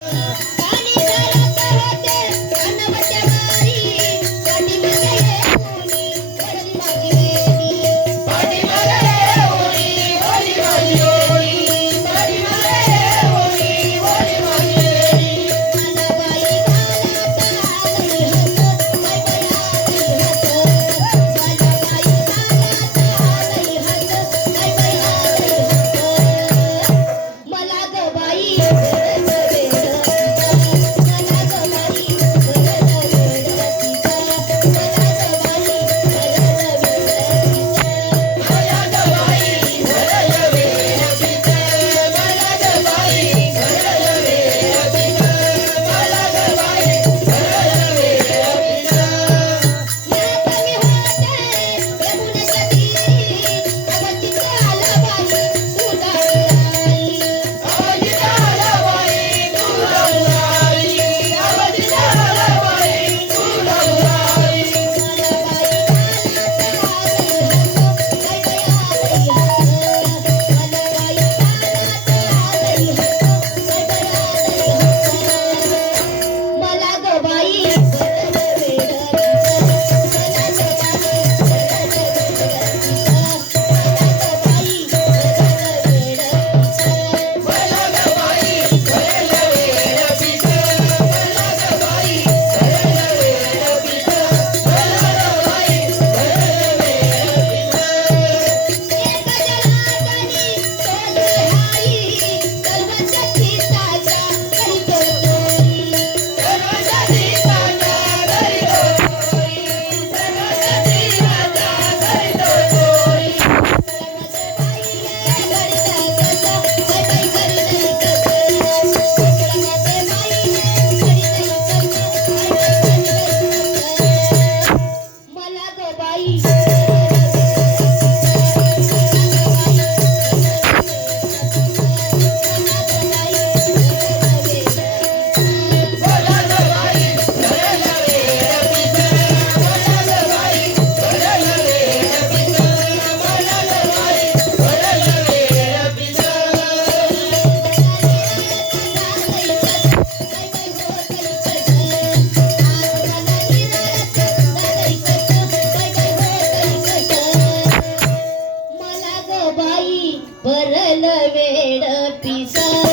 Thank வேட பிசா